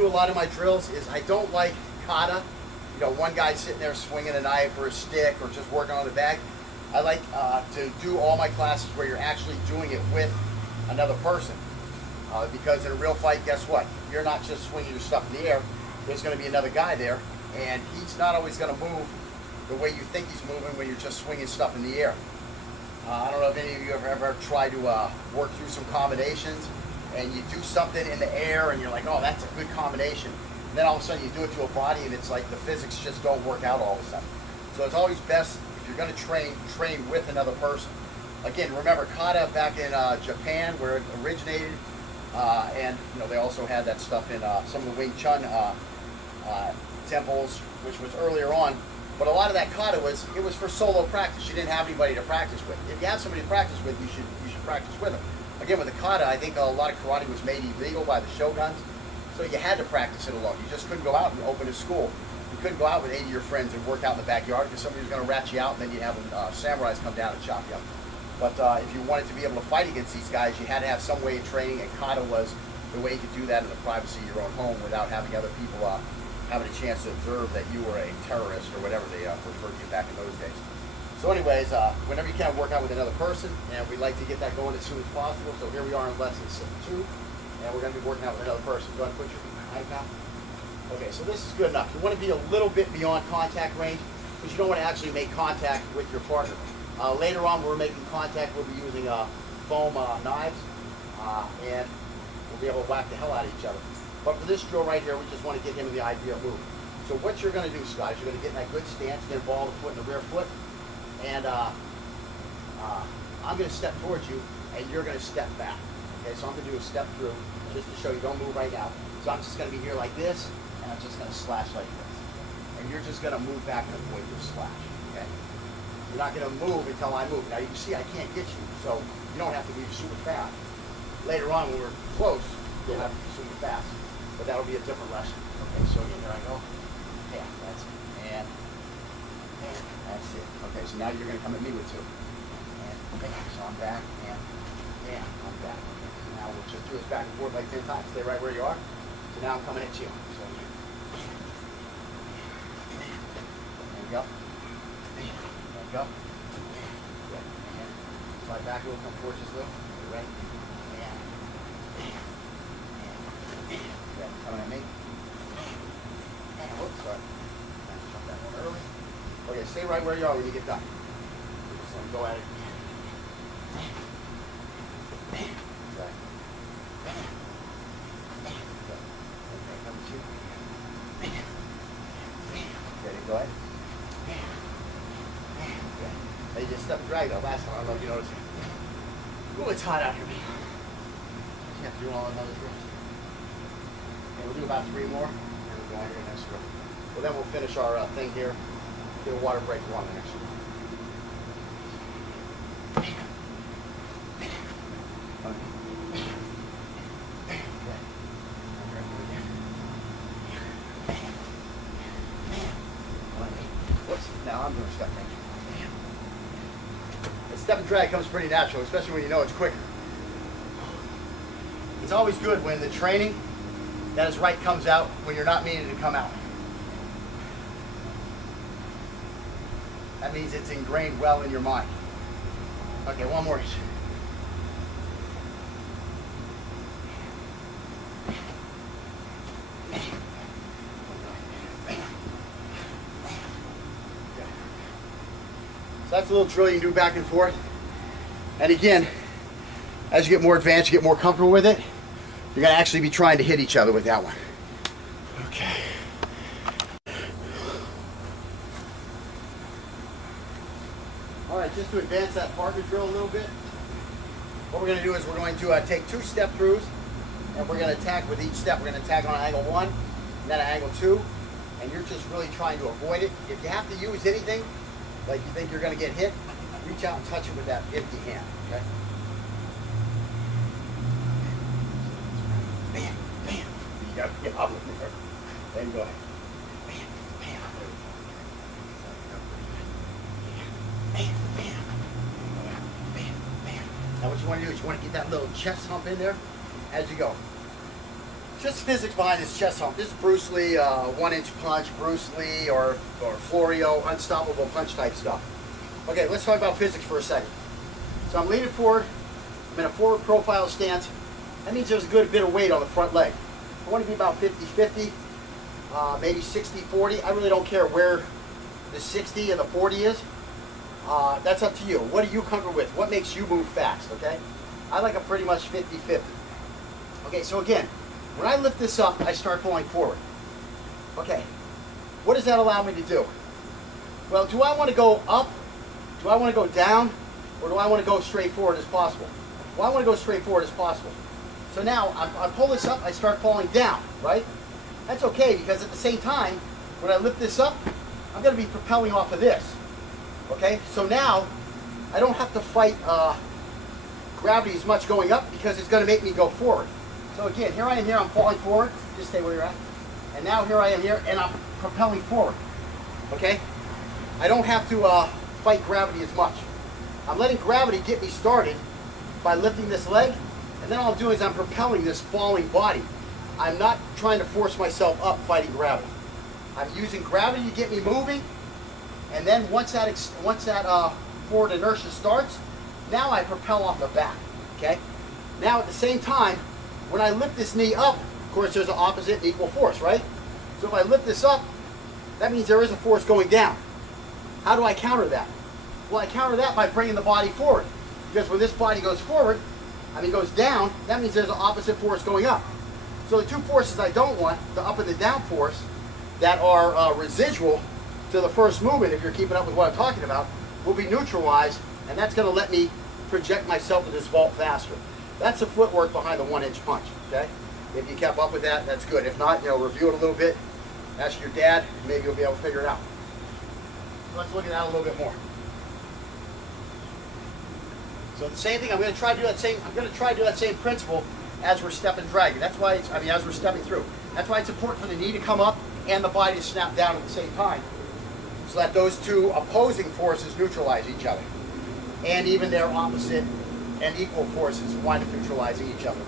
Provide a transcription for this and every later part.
Do a lot of my drills is I don't like kata. You know, one guy sitting there swinging a knife or a stick or just working on the bag. I like to do all my classes where you're actually doing it with another person. Because in a real fight, guess what? You're not just swinging your stuff in the air. There's going to be another guy there, and he's not always going to move the way you think he's moving when you're just swinging stuff in the air. I don't know if any of you have ever tried to work through some combinations, and you do something in the air, and you're like, oh, that's a good combination. And then all of a sudden you do it to a body, and it's like the physics just don't work out all of a sudden. So it's always best, if you're going to train with another person. Again, remember kata back in Japan, where it originated, and you know they also had that stuff in some of the Wing Chun temples, which was earlier on. But a lot of that kata was for solo practice. You didn't have anybody to practice with. If you have somebody to practice with, you should practice with them. Again, with the kata, I think a lot of karate was made illegal by the shoguns, so you had to practice it alone. You just couldn't go out and open a school. You couldn't go out with 80 of your friends and work out in the backyard because somebody was going to rat you out, and then you'd have samurais come down and chop you up. But if you wanted to be able to fight against these guys, you had to have some way of training, and kata was the way you could do that in the privacy of your own home without having other people having a chance to observe that you were a terrorist or whatever they referred to you back in those days. So anyways, whenever you can, work out with another person, and we'd like to get that going as soon as possible. So here we are in lesson 2, and we're going to be working out with another person. Go ahead and put your knife now. Okay, so this is good enough. You want to be a little bit beyond contact range, because you don't want to actually make contact with your partner. Later on, when we're making contact, we'll be using foam knives, and we'll be able to whack the hell out of each other. But for this drill right here, we just want to get him in the ideal move. So what you're going to do, Scott, is you're going to get in that good stance, get a ball of the foot in the rear foot, and I'm going to step towards you, and you're going to step back. Okay, so I'm going to do a step through, just to show you, don't move right now. So I'm just going to be here like this, and I'm just going to slash like this. And you're just going to move back and avoid your slash, okay? You're not going to move until I move. Now you can see I can't get you, so you don't have to be super fast. Later on, when we're close, you'll have to be super fast. But that'll be a different lesson. Okay, so again, here I go. Yeah, that's it. And that's it. Okay, so now you're going to come at me with 2. And so I'm back, and I'm back. Okay, so now we'll just do this back and forth like 10 times. Stay right where you are. So now I'm coming at you. So there you go. There you go. Good. And slide back a little, come towards us a little. Are you ready? Coming at me. And whoops, sorry. Jump that one early. Okay, stay right where you are when you get done. Just let me go at it. Okay. Okay, come to you. Ready, go ahead. Okay. They just stepped drag though last time. I don't know if you noticed. Ooh, it's hot out here. You have to do all another drill. We'll do about 3 more, and we'll go on to the next drill. Well, then we'll finish our thing here. Get a water break on the next one. Whoops, now I'm doing a step drag. The step and drag comes pretty natural, especially when you know it's quicker. It's always good when the training that is right comes out when you're not meaning to come out. That means it's ingrained well in your mind. Okay, one more. So that's a little drill you can do back and forth. And again, as you get more advanced, you get more comfortable with it, you're going to actually be trying to hit each other with that one. Okay. All right, just to advance that partner drill a little bit, what we're going to do is we're going to take 2 step throughs, and we're going to attack with each step. We're going to attack on angle 1, and then an angle 2, and you're just really trying to avoid it. If you have to use anything, like you think you're going to get hit, reach out and touch it with that empty hand, okay? Bam, bam. You got to get up with there. Then go ahead. Bam, bam. Bam, bam. Bam, bam. Now what you want to do is you want to get that little chest hump in there as you go. just physics behind this chest hump. This is Bruce Lee, 1-inch punch, Bruce Lee, or Florio, unstoppable punch type stuff. Okay, let's talk about physics for a second. So I'm leaning forward. I'm in a forward profile stance. That means there's a good bit of weight on the front leg. I want to be about 50-50, maybe 60-40. I really don't care where the 60 and the 40 is. That's up to you. What are you comfortable with? What makes you move fast, okay? I like a pretty much 50-50. Okay, so again, when I lift this up, I start falling forward. Okay, what does that allow me to do? Well, do I want to go up? Do I want to go down? Or do I want to go straight forward as possible? Well, I want to go straight forward as possible. So now, I pull this up, I start falling down, right? That's okay, because at the same time, when I lift this up, I'm going to be propelling off of this. Okay, so now, I don't have to fight gravity as much going up, because it's going to make me go forward. So again, here I am here, I'm falling forward. Just stay where you're at. And now here I am here, and I'm propelling forward. Okay? I don't have to fight gravity as much. I'm letting gravity get me started by lifting this leg, and then all I'm doing is I'm propelling this falling body. I'm not trying to force myself up fighting gravity. I'm using gravity to get me moving, and then once that forward inertia starts, now I propel off the back. Okay? Now at the same time, when I lift this knee up, of course there's an opposite and equal force, right? So if I lift this up, that means there is a force going down. How do I counter that? Well, I counter that by bringing the body forward. Because when this body goes forward, goes down, that means there's an opposite force going up. So the two forces I don't want, the up and the down force, that are residual to the first movement, if you're keeping up with what I'm talking about, will be neutralized, and that's going to let me project myself to this vault faster. That's the footwork behind the 1-inch punch, okay? If you kept up with that, that's good. If not, review it a little bit, ask your dad, and maybe you'll be able to figure it out. So let's look at that a little bit more. So the same thing, I'm going to try to do that same principle as we're stepping dragging. That's why as we're stepping through. That's why it's important for the knee to come up and the body to snap down at the same time, so that those two opposing forces neutralize each other. And even their opposite and equal forces wind up neutralizing each other.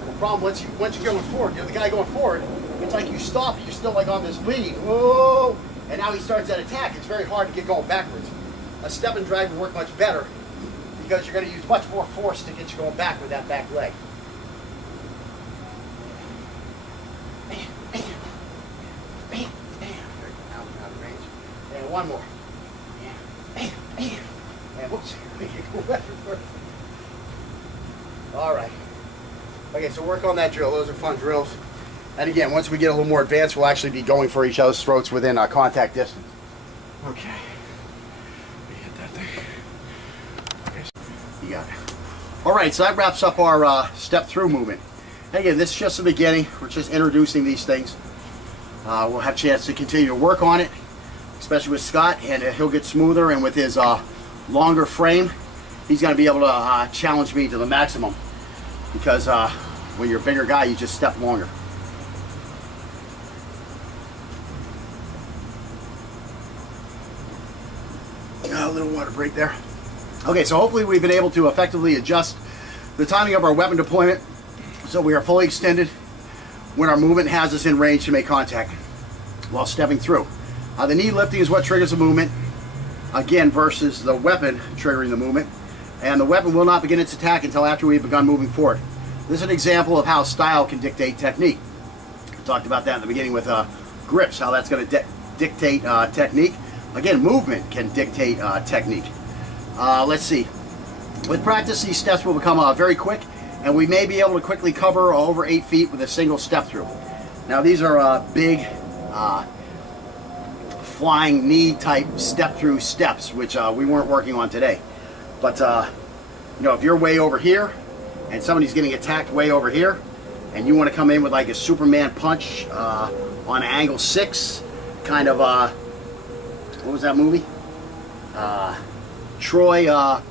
The problem, once you're going forward, you're the guy going forward, it's like you stop, you're still like on this lead, whoa, and now he starts that attack. It's very hard to get going backwards. A step and drag will work much better, because you're going to use much more force to get you going back with that back leg. Out of range. And one more. And whoops, go back and forth. All right. Okay, so work on that drill. Those are fun drills. And again, once we get a little more advanced, we'll actually be going for each other's throats within contact distance. Okay. Let me hit that thing. Okay, you got it. All right, so that wraps up our step through movement. And again, this is just the beginning. We're just introducing these things. We'll have a chance to continue to work on it, especially with Scott, and he'll get smoother, and with his longer frame, he's going to be able to challenge me to the maximum, because when you're a bigger guy, you just step longer. A little water break there. Okay, so hopefully we've been able to effectively adjust the timing of our weapon deployment so we are fully extended when our movement has us in range to make contact while stepping through. The knee lifting is what triggers the movement, again, versus the weapon triggering the movement. And the weapon will not begin its attack until after we've begun moving forward. This is an example of how style can dictate technique. We talked about that in the beginning with grips, how that's going to dictate technique. Again, movement can dictate technique. Let's see. With practice, these steps will become very quick, and we may be able to quickly cover over 8 feet with a single step through. Now, these are big flying knee type step through steps, which we weren't working on today. But if you're way over here and somebody's getting attacked way over here, and you want to come in with like a Superman punch on angle 6, kind of what was that movie? Troy. Oh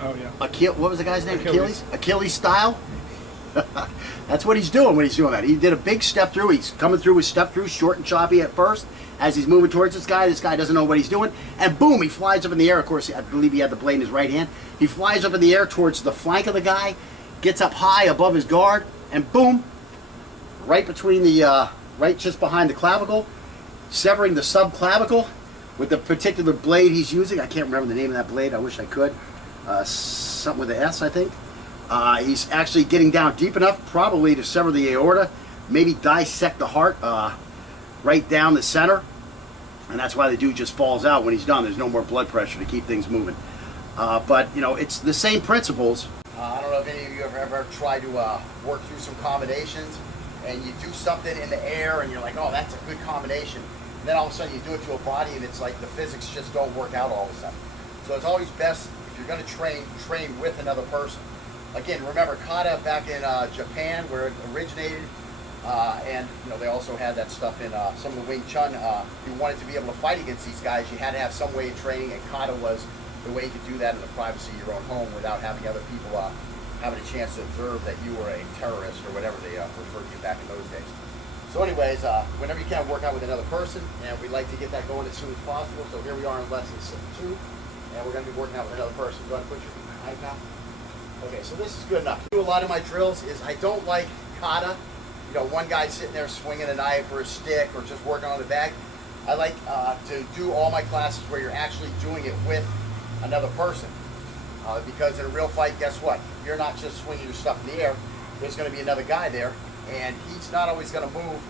yeah. What was the guy's name? Achilles. Achilles style. That's what he's doing when he's doing that. He did a big step through. He's coming through with step through, short and choppy at first, as he's moving towards this guy doesn't know what he's doing, and boom, he flies up in the air. Of course, I believe he had the blade in his right hand. He flies up in the air towards the flank of the guy, gets up high above his guard, and boom, right between the, right just behind the clavicle, severing the subclavicle with the particular blade he's using. I can't remember the name of that blade. I wish I could. Something with an S, I think. He's actually getting down deep enough, probably to sever the aorta, maybe dissect the heart right down the center. And that's why the dude just falls out when he's done. There's no more blood pressure to keep things moving. But, you know, it's the same principles. I don't know if any of you have ever tried to work through some combinations, and you do something in the air, and you're like, oh, that's a good combination. And then all of a sudden you do it to a body, and it's like the physics just don't work out all of a sudden. So it's always best, if you're going to train with another person. Again, remember kata back in Japan, where it originated. And you know, they also had that stuff in some of the Wing Chun. If you wanted to be able to fight against these guys, you had to have some way of training, and kata was the way you could do that in the privacy of your own home without having other people having a chance to observe that you were a terrorist or whatever they referred to you back in those days. So anyways, whenever you can, work out with another person, and we'd like to get that going as soon as possible. So here we are in lesson 2, and we're going to be working out with another person. Go ahead and put your iPad. Okay, so this is good enough. Do a lot of my drills is I don't like kata. You know, one guy sitting there swinging a knife or a stick or just working on the bag. I like to do all my classes where you're actually doing it with another person. Because in a real fight, guess what? You're not just swinging your stuff in the air. There's going to be another guy there, and he's not always going to move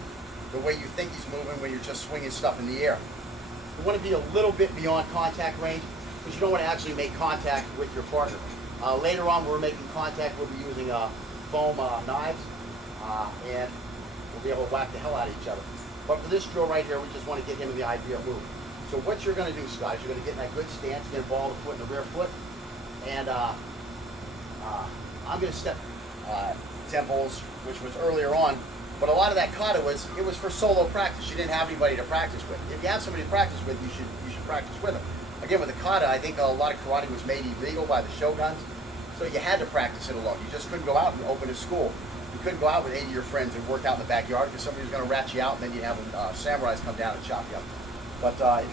the way you think he's moving when you're just swinging stuff in the air. You want to be a little bit beyond contact range, because you don't want to actually make contact with your partner. Later on, when we're making contact, we'll be using foam knives, and we'll be able to whack the hell out of each other. But for this drill right here, we just want to get him in the ideal move. So what you're going to do, Scott, is you're going to get in that good stance, get a ball of the foot in the rear foot, and I'm going to step temples, which was earlier on, but a lot of that kata was for solo practice. You didn't have anybody to practice with. If you have somebody to practice with, you should practice with them. Again, with the kata, I think a lot of karate was made illegal by the shoguns, so you had to practice it alone. You just couldn't go out and open a school. You couldn't go out with 80 of your friends and work out in the backyard because somebody was going to rat you out, and then you'd have samurais come down and chop you up. But if